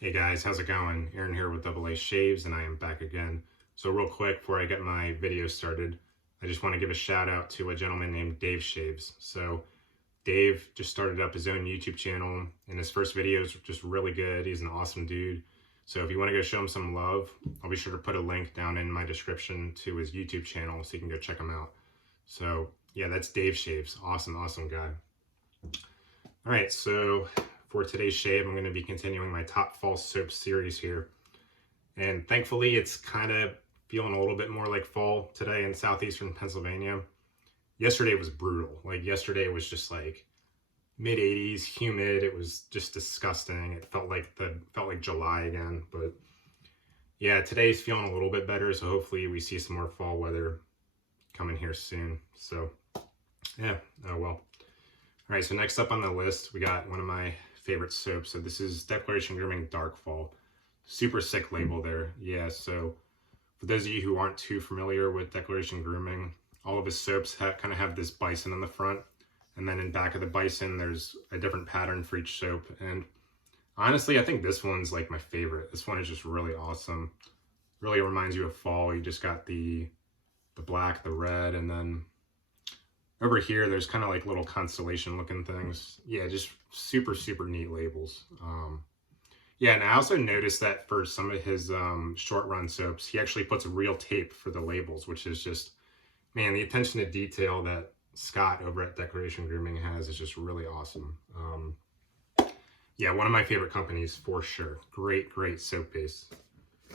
Hey guys, how's it going? Aaron here with AA Shaves, and I am back again. So real quick, before I get my video started, I just want to give a shout out to a gentleman named Dave Shaves. So Dave just started up his own YouTube channel, and his first video is just really good. He's an awesome dude. So if you want to go show him some love, I'll be sure to put a link down in my description to his YouTube channel so you can go check him out. So yeah, that's Dave Shaves. Awesome, awesome guy. All right, so for today's shave, I'm going to be continuing my top fall soap series here. And thankfully, it's kind of feeling a little bit more like fall today in southeastern Pennsylvania. Yesterday was brutal. Like yesterday was just like mid 80s, humid. It was just disgusting. It felt like July again. But yeah, today's feeling a little bit better. So hopefully we see some more fall weather coming here soon. So yeah, oh well. All right, so next up on the list, we got one of my favorite soaps. So this is Declaration Grooming Darkfall. Super sick label there. Yeah, so for those of you who aren't too familiar with Declaration Grooming, all of his soaps kind of have this bison in the front. And then in back of the bison, there's a different pattern for each soap. And honestly, I think this one's like my favorite. This one is just really awesome. Really reminds you of fall. You just got the black, the red, and then over here, there's kind of like little constellation looking things. Yeah, just super, super neat labels. Yeah, and I also noticed that for some of his short run soaps, he actually puts real tape for the labels, which is just, man, the attention to detail that Scott over at Declaration Grooming has is just really awesome. Yeah, one of my favorite companies for sure. Great, great soap base.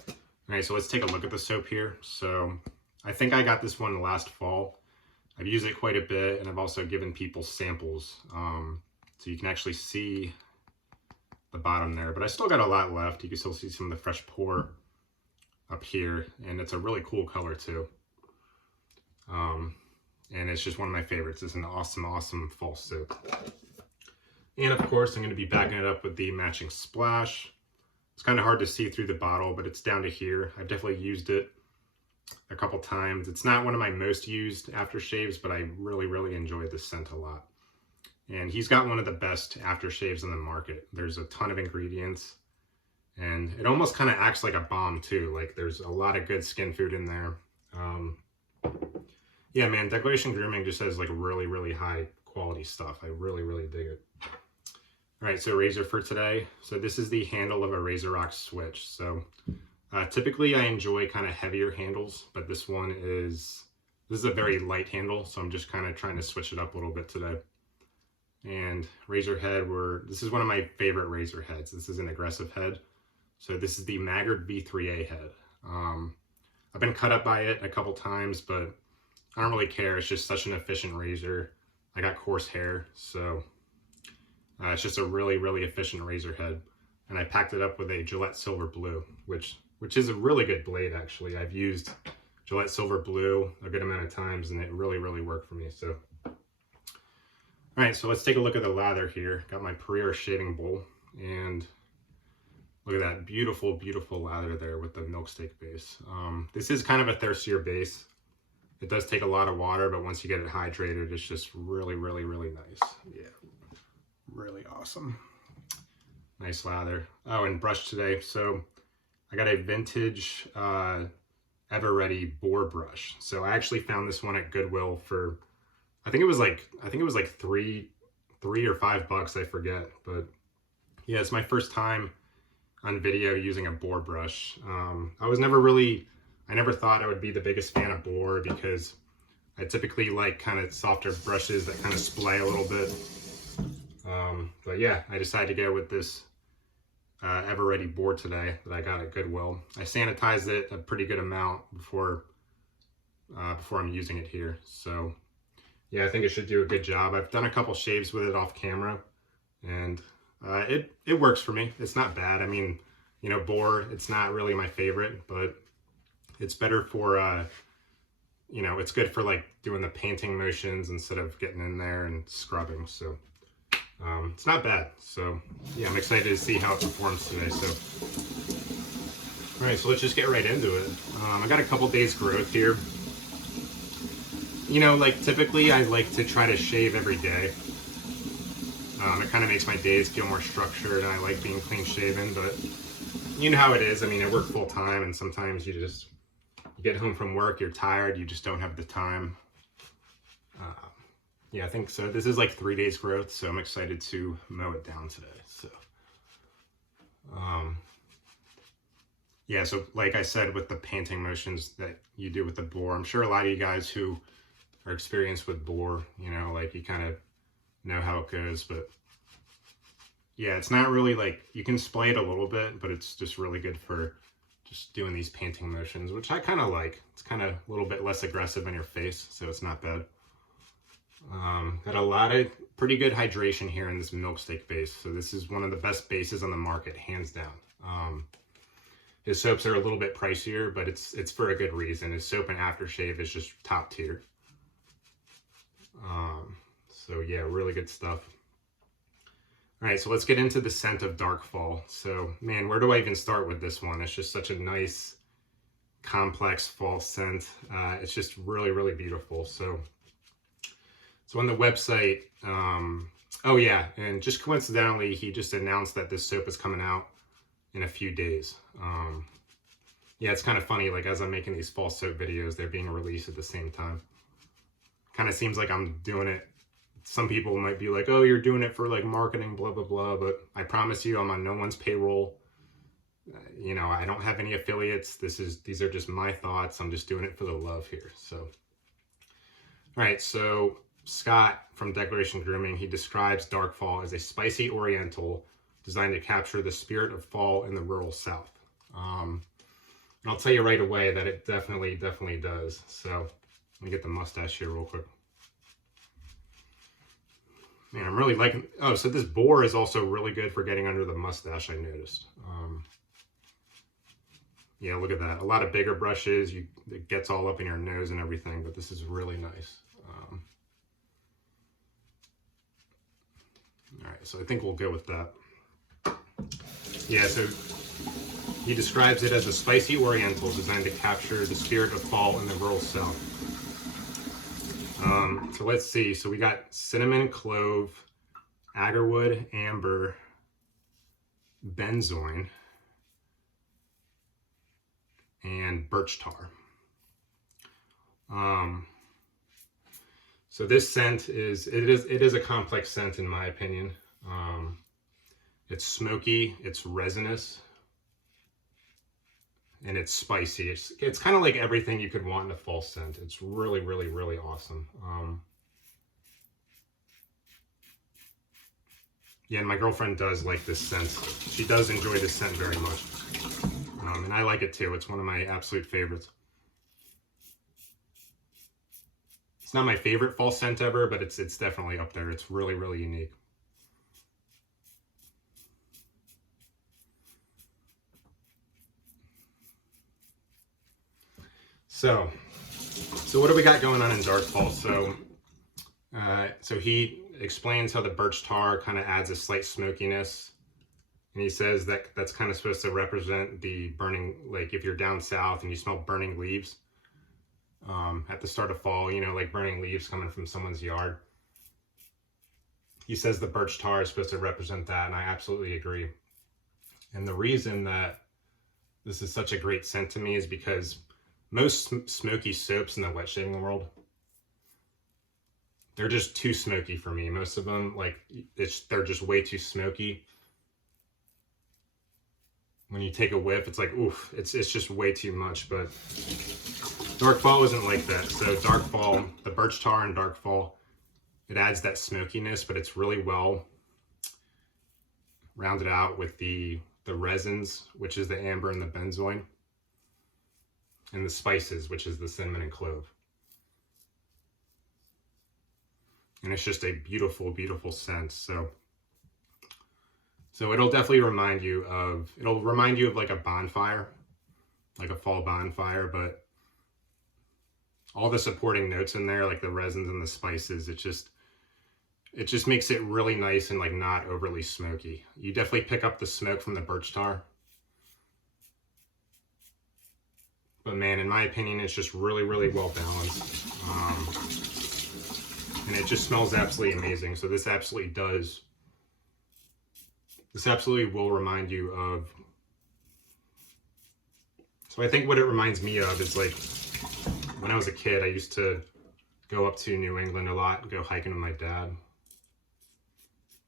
All right, so let's take a look at the soap here. So I think I got this one last fall. I've used it quite a bit, and I've also given people samples, so you can actually see the bottom there, but I still got a lot left. You can still see some of the fresh pour up here, and it's a really cool color too. And it's just one of my favorites. It's an awesome, awesome fall soap. And of course, I'm going to be backing it up with the matching splash. It's kind of hard to see through the bottle, but it's down to here. I've definitely used it a couple times. It's not one of my most used aftershaves, but I really, really enjoy this scent a lot. And he's got one of the best aftershaves in the market. There's a ton of ingredients, and it almost kind of acts like a balm too. Like there's a lot of good skin food in there. Yeah, man, Declaration Grooming just has like really, really high quality stuff. I really, really dig it. All right, so razor for today. So this is the handle of a RazorRock switch. So typically I enjoy kind of heavier handles, but this is a very light handle, so I'm just kind of trying to switch it up a little bit today. And razor head, this is one of my favorite razor heads. This is an aggressive head. So this is the Maggard V3A head. I've been cut up by it a couple times, but I don't really care. It's just such an efficient razor. I got coarse hair, so it's just a really, really efficient razor head. And I packed it up with a Gillette Silver Blue, which is a really good blade, actually. I've used Gillette Silver Blue a good amount of times, and it really, really worked for me. So, all right, so let's take a look at the lather here. Got my Pereira shaving bowl, and look at that beautiful, beautiful lather there with the milk steak base. This is kind of a thirstier base. It does take a lot of water, but once you get it hydrated, it's just really, really, really nice. Yeah, really awesome. Nice lather. Oh, and brush today. So I got a vintage Ever Ready boar brush. So I actually found this one at Goodwill for, I think it was like $3 or $5, I forget. But yeah, it's my first time on video using a boar brush. I never thought I would be the biggest fan of boar because I typically like kind of softer brushes that kind of splay a little bit. But yeah, I decided to go with this Ever Ready board today that I got at Goodwill. I sanitized it a pretty good amount before I'm using it here. So yeah, I think it should do a good job. I've done a couple shaves with it off camera, and it works for me. It's not bad. I mean, you know, boar, it's not really my favorite, but it's better for you know, it's good for like doing the painting motions instead of getting in there and scrubbing. So it's not bad. So yeah, I'm excited to see how it performs today. So all right, so let's just get right into it. I got a couple days growth here. You know, like typically I like to try to shave every day. It kind of makes my days feel more structured, and I like being clean shaven, but you know how it is. I mean, I work full time, and sometimes you get home from work, you're tired, you just don't have the time. Yeah, I think so. This is like 3 days growth, so I'm excited to mow it down today. So, yeah, so like I said, with the painting motions that you do with the boar, I'm sure a lot of you guys who are experienced with boar, you know, like you kind of know how it goes, but yeah, it's not really like, you can splay it a little bit, but it's just really good for just doing these painting motions, which I kind of like. It's kind of a little bit less aggressive in your face, so it's not bad. Got a lot of pretty good hydration here in this milk steak base. So this is one of the best bases on the market, hands down. His soaps are a little bit pricier, but it's for a good reason. His soap and aftershave is just top tier. So yeah, really good stuff. All right, so let's get into the scent of Darkfall. So man, where do I even start with this one? It's just such a nice, complex fall scent. It's just really, really beautiful. So on the website, oh yeah, and just coincidentally, he just announced that this soap is coming out in a few days. Yeah, it's kind of funny, like as I'm making these fall soap videos, they're being released at the same time. Kind of seems like I'm doing it. Some people might be like, oh, you're doing it for like marketing, blah, blah, blah. But I promise you, I'm on no one's payroll. You know, I don't have any affiliates. These are just my thoughts. I'm just doing it for the love here. So, all right, so Scott from Declaration Grooming, he describes Darkfall as a spicy oriental designed to capture the spirit of fall in the rural South. And I'll tell you right away that it definitely does. So let me get the mustache here real quick. Man, I'm really liking, oh, so this boar is also really good for getting under the mustache, I noticed. Yeah, look at that. A lot of bigger brushes, it gets all up in your nose and everything, but this is really nice. All right, so I think we'll go with that. Yeah, so he describes it as a spicy oriental designed to capture the spirit of fall in the rural South. So let's see. So we got cinnamon, clove, agarwood, amber, benzoin, and birch tar. So this scent is a complex scent in my opinion. It's smoky, it's resinous, and it's spicy. It's kind of like everything you could want in a fall scent. It's really, really, really awesome. Yeah, and my girlfriend does like this scent. She does enjoy this scent very much. And I like it too. It's one of my absolute favorites. It's not my favorite fall scent ever, but it's definitely up there. It's really, really unique. So what do we got going on in Darkfall? So he explains how the birch tar kind of adds a slight smokiness. And he says that that's kind of supposed to represent the burning, like if you're down south and you smell burning leaves at the start of fall, you know, like burning leaves coming from someone's yard. He says the birch tar is supposed to represent that, and I absolutely agree. And the reason that this is such a great scent to me is because most smoky soaps in the wet shaving world, they're just too smoky for me. Most of them, like, they're just way too smoky. When you take a whiff, it's like, oof, it's just way too much. But Darkfall isn't like that. So Darkfall, the birch tar in Darkfall, it adds that smokiness, but it's really well rounded out with the resins, which is the amber and the benzoin, and the spices, which is the cinnamon and clove. And it's just a beautiful, beautiful scent. So it'll definitely remind you of like a bonfire, like a fall bonfire, but all the supporting notes in there, like the resins and the spices, it just makes it really nice and like not overly smoky. You definitely pick up the smoke from the birch tar. But man, in my opinion, it's just really, really well balanced. And it just smells absolutely amazing. So this absolutely does This absolutely will remind you of, so I think what it reminds me of is like when I was a kid, I used to go up to New England a lot and go hiking with my dad.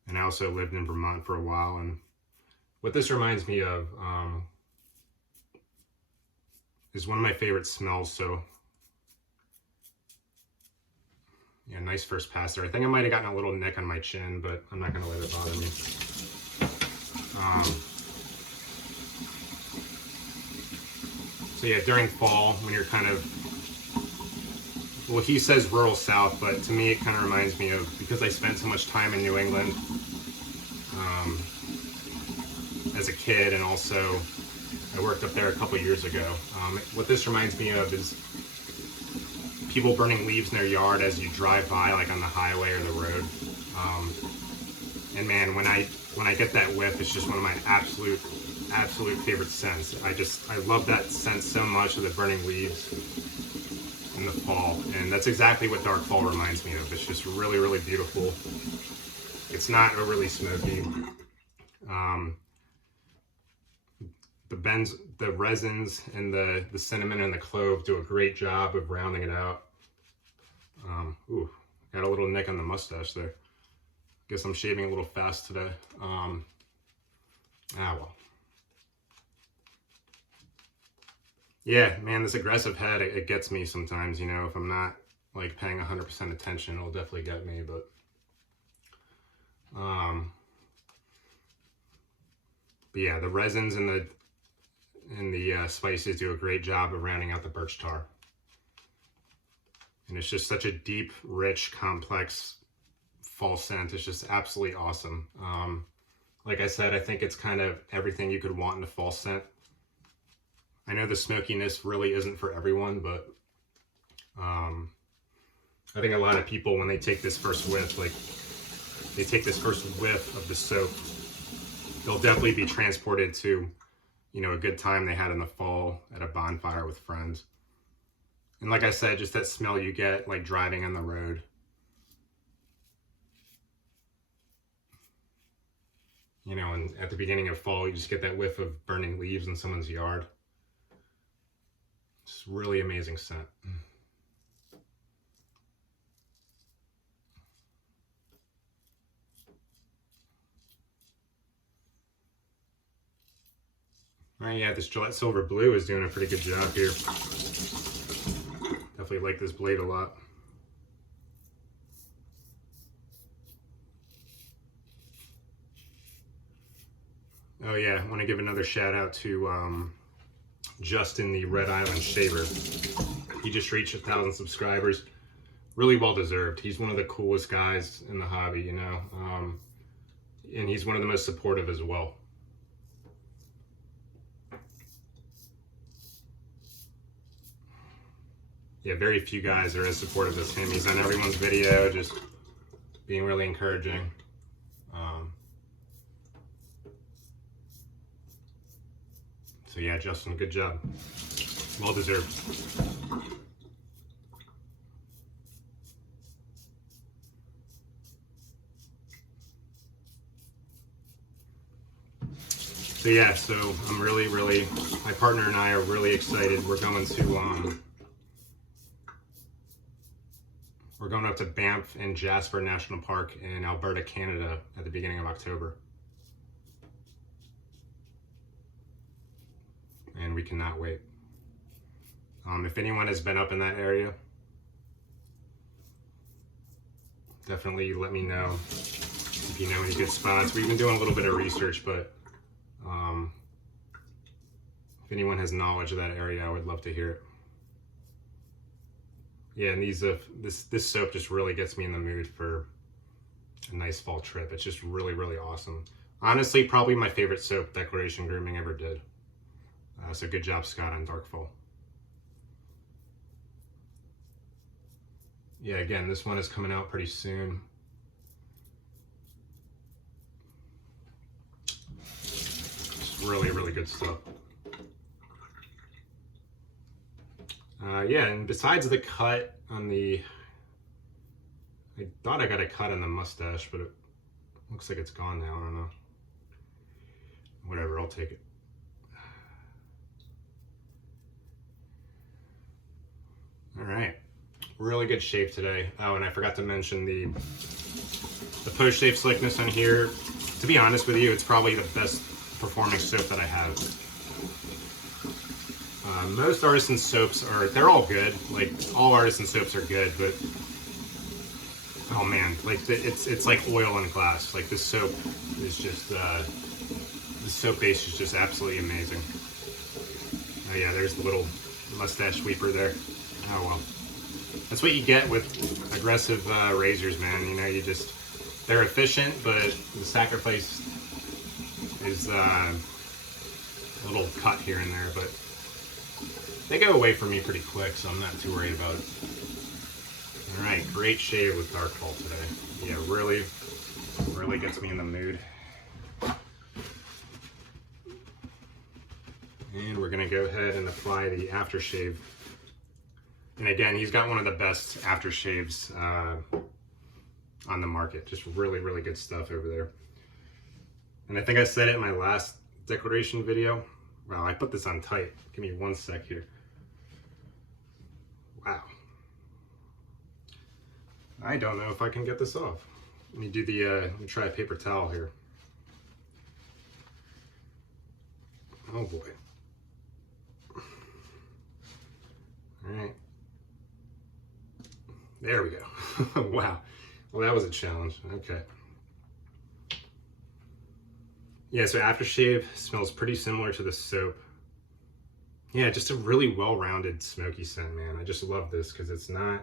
And I also lived in Vermont for a while. And what this reminds me of is one of my favorite smells. So yeah, nice first pass there. I think I might have gotten a little nick on my chin, but I'm not gonna let it bother me. So yeah, during fall, when you're kind of, well, he says rural South, but to me it kind of reminds me of, because I spent so much time in New England as a kid, and also I worked up there a couple years ago. What this reminds me of is people burning leaves in their yard as you drive by, like on the highway or the road. And man, when I get that whiff, it's just one of my absolute favorite scents. I love that scent so much, of the burning leaves in the fall. And that's exactly what Darkfall reminds me of. It's just really, really beautiful. It's not overly smoky. The resins and the cinnamon and the clove do a great job of rounding it out. Ooh, got a little nick on the mustache there. Guess I'm shaving a little fast today. Well. Yeah, man, this aggressive head, it gets me sometimes, you know, if I'm not like paying 100% attention, it'll definitely get me, but yeah, the resins and the spices do a great job of rounding out the birch tar. And it's just such a deep, rich, complex fall scent. It's just absolutely awesome. Like I said, I think it's kind of everything you could want in a fall scent. I know the smokiness really isn't for everyone, but I think a lot of people, when they take this first whiff, like they take this first whiff of the soap, they'll definitely be transported to, you know, a good time they had in the fall at a bonfire with friends. And like I said, just that smell you get like driving on the road. You know, and at the beginning of fall, you just get that whiff of burning leaves in someone's yard. It's really amazing scent. All right, yeah, this Gillette Silver Blue is doing a pretty good job here. Definitely like this blade a lot. Oh yeah, I want to give another shout out to Justin, the Red Island Shaver. He just reached 1,000 subscribers. Really well deserved. He's one of the coolest guys in the hobby, you know, and he's one of the most supportive as well. Yeah, very few guys are as supportive as him. He's on everyone's video, just being really encouraging. So yeah, Justin, good job. Well deserved. So yeah, so I'm really, my partner and I are really excited. We're going up to Banff and Jasper National Park in Alberta, Canada at the beginning of October. And we cannot wait. If anyone has been up in that area, definitely let me know if you know any good spots. We've been doing a little bit of research, but if anyone has knowledge of that area, I would love to hear it. Yeah, and this soap just really gets me in the mood for a nice fall trip. It's just really, really awesome. Honestly, probably my favorite soap Declaration Grooming ever did. So good job, Scott, on Darkfall. Yeah, again, this one is coming out pretty soon. It's really, really good stuff. Yeah, and besides the cut on the, I thought I got a cut on the mustache, but it looks like it's gone now. I don't know. Whatever, I'll take it. All right, really good shave today. Oh, and I forgot to mention the post-shave slickness on here. To be honest with you, it's probably the best performing soap that I have. Most artisan soaps they're all good. Like, all artisan soaps are good, but oh man, like it's like oil in glass. Like, this soap is just, the soap base is just absolutely amazing. Oh yeah, there's the little mustache sweeper there. Oh well. That's what you get with aggressive razors, man. You know, they're efficient, but the sacrifice is a little cut here and there, but they go away for me pretty quick, so I'm not too worried about it. All right, great shave with Darkfall today. Yeah, really gets me in the mood. And we're gonna go ahead and apply the aftershave. And again, he's got one of the best aftershaves on the market. Just really good stuff over there. And I think I said it in my last Declaration video. Wow, I put this on tight. Give me 1 sec here. Wow. I don't know if I can get this off. Let me do the, let me try a paper towel here. Oh boy. All right. There we go. Wow. Well, that was a challenge. Okay. Yeah, so aftershave smells pretty similar to the soap. Yeah, just a really well-rounded smoky scent, man. I just love this because it's not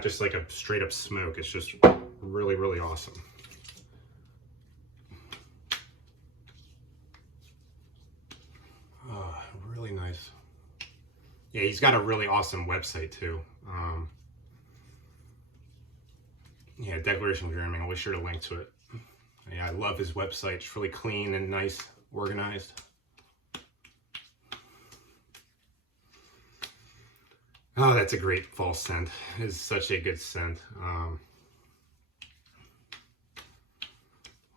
just like a straight up smoke. It's just really awesome. Oh, really nice. Yeah, he's got a really awesome website too. Yeah, Declaration Grooming. I'll be sure to link to it. Yeah, I love his website. It's really clean and nice, organized. Oh, that's a great fall scent. It's such a good scent.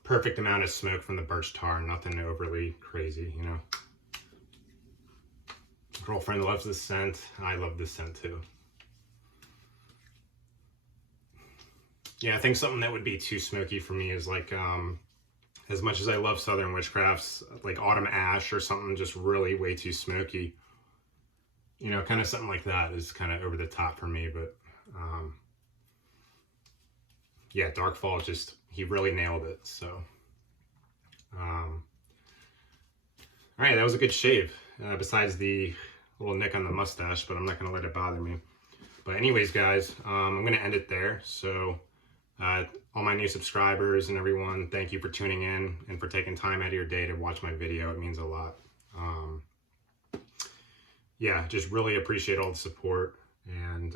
Perfect amount of smoke from the birch tar, nothing overly crazy, you know. Girlfriend loves this scent. I love this scent too. Yeah, I think something that would be too smoky for me is like, as much as I love Southern Witchcrafts, like Autumn Ash or something just really way too smoky. You know, kind of something like that is kind of over the top for me, but yeah, Darkfall he really nailed it, so. All right, that was a good shave, besides the little nick on the mustache, but I'm not going to let it bother me. But anyways, guys, I'm going to end it there. So all my new subscribers and everyone, thank you for tuning in and for taking time out of your day to watch my video. It means a lot. Yeah, just really appreciate all the support. And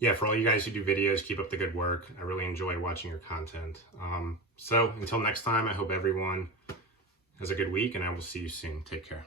yeah, for all you guys who do videos, keep up the good work. I really enjoy watching your content. So until next time, I hope everyone has a good week, and I will see you soon. Take care.